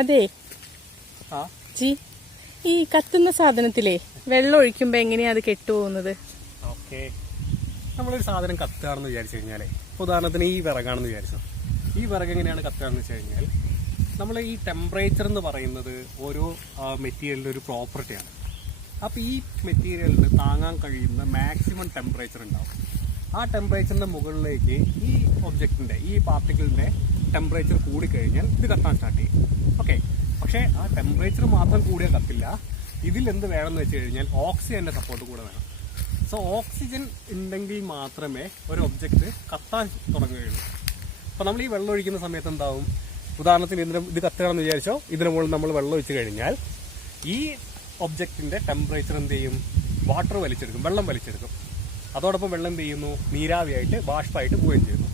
അതെ ജി, ഈ കത്തുന്ന സാധനത്തിലെ വെള്ളം ഒഴിക്കുമ്പോ എങ്ങനെയാ അത് കെട്ടുപോകുന്നത്? ഓക്കെ, നമ്മളൊരു സാധനം കത്തുകയാണെന്ന് വിചാരിച്ചു കഴിഞ്ഞാലേ, ഉദാഹരണത്തിന് ഈ വിറകാണെന്ന് വിചാരിച്ചു. ഈ വിറക് എങ്ങനെയാണ് കത്തുകയെന്ന് വെച്ച് കഴിഞ്ഞാൽ, നമ്മൾ ഈ ടെമ്പറേച്ചർ എന്ന് പറയുന്നത് ഓരോ മെറ്റീരിയലിൻ്റെ ഒരു പ്രോപ്പർട്ടിയാണ്. അപ്പോൾ ഈ മെറ്റീരിയലിന് താങ്ങാൻ കഴിയുന്ന മാക്സിമം ടെമ്പറേച്ചർ ഉണ്ടാവും. ആ ടെമ്പറേച്ചറിൻ്റെ മുകളിലേക്ക് ഈ ഒബ്ജക്റ്റിൻ്റെ, ഈ പാർട്ടിക്കിളിൻ്റെ ടെമ്പറേച്ചർ കൂടിക്കഴിഞ്ഞാൽ ഇത് കത്താൻ സ്റ്റാർട്ട് ചെയ്യും. ഓക്കെ, പക്ഷേ ആ ടെമ്പറേച്ചർ മാത്രം കൂടിയാൽ കത്തില്ല. ഇതിൽ എന്ത് വേണമെന്ന് വെച്ച് കഴിഞ്ഞാൽ ഓക്സിജൻ്റെ സപ്പോർട്ട് കൂടെ വേണം. സോ ഓക്സിജൻ ഉണ്ടെങ്കിൽ മാത്രമേ ഒരു ഒബ്ജക്റ്റ് കത്താൻ തുടങ്ങുകയുള്ളൂ. അപ്പോൾ നമ്മൾ ഈ വെള്ളം ഒഴിക്കുന്ന സമയത്ത് എന്താവും, ഉദാഹരണത്തിന് ഇത് കത്തുകയാണെന്ന് വിചാരിച്ചോ, ഇതിന് മുകളിൽ നമ്മൾ വെള്ളം ഒഴിച്ച് കഴിഞ്ഞാൽ ഈ ഒബ്ജക്റ്റിൻ്റെ ടെമ്പറേച്ചർ എന്ത് ചെയ്യും, വാട്ടർ വലിച്ചെടുക്കും, വെള്ളം വലിച്ചെടുക്കും. അതോടൊപ്പം വെള്ളം എന്ത് ചെയ്യുന്നു, നീരാവിയായിട്ട് ബാഷ്പമായിട്ട് പോവുകയും ചെയ്യുന്നു.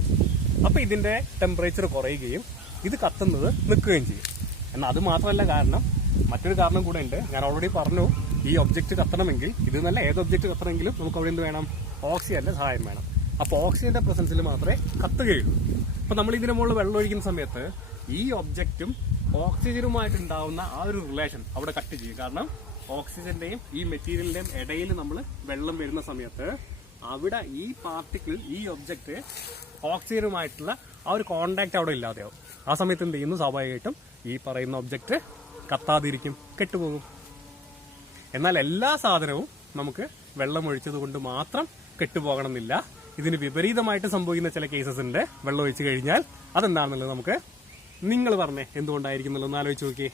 അപ്പോൾ ഇതിൻ്റെ ടെമ്പറേച്ചർ കുറയുകയും ഇത് കത്തുന്നത് നിൽക്കുകയും ചെയ്യും. എന്നാൽ അത് മാത്രമല്ല കാരണം, മറ്റൊരു കാരണം കൂടെ ഉണ്ട്. ഞാൻ ഓൾറെഡി പറഞ്ഞു, ഈ ഒബ്ജക്റ്റ് കത്തണമെങ്കിൽ, ഇത് നല്ല ഏത് ഒബ്ജക്റ്റ് കത്തണമെങ്കിലും നമുക്ക് അവിടെ എന്ത് വേണം, ഓക്സിജന്റെ സഹായം വേണം. അപ്പോൾ ഓക്സിജന്റെ പ്രസൻസിൽ മാത്രമേ കത്തുകയുള്ളൂ. അപ്പോൾ നമ്മൾ ഇതിന് മുകളിൽ വെള്ളം ഒഴിക്കുന്ന സമയത്ത് ഈ ഒബ്ജക്റ്റും ഓക്സിജനുമായിട്ടുണ്ടാവുന്ന ആ ഒരു റിലേഷൻ അവിടെ കട്ട് ചെയ്യും. കാരണം ഓക്സിജന്റെയും ഈ മെറ്റീരിയലിന്റെയും ഇടയിൽ നമ്മൾ വെള്ളം വരുന്ന സമയത്ത് അവിടെ ഈ പാർട്ടിക്കിൾ, ഈ ഒബ്ജക്റ്റ് ഓക്സിജനുമായിട്ടുള്ള ആ ഒരു കോണ്ടാക്ട് അവിടെ ഇല്ലാതെയാവും. ആ സമയത്ത് എന്ത് ചെയ്യുന്നു, സ്വാഭാവികമായിട്ടും ഈ പറയുന്ന ഒബ്ജക്റ്റ് കത്താതിരിക്കും, കെട്ടുപോകും. എന്നാൽ എല്ലാ സാധനവും നമുക്ക് വെള്ളം ഒഴിച്ചത് കൊണ്ട് മാത്രം കെട്ടുപോകണമെന്നില്ല. ഇതിന് വിപരീതമായിട്ട് സംഭവിക്കുന്ന ചില കേസസ് ഉണ്ട്. വെള്ളം ഒഴിച്ചു കഴിഞ്ഞാൽ അതെന്താണെന്നുള്ളത് നമുക്ക് നിങ്ങൾ പറഞ്ഞേ എന്തുകൊണ്ടായിരിക്കും എന്നുള്ളത് ഒന്ന് ആലോചിച്ച് നോക്കിയേ.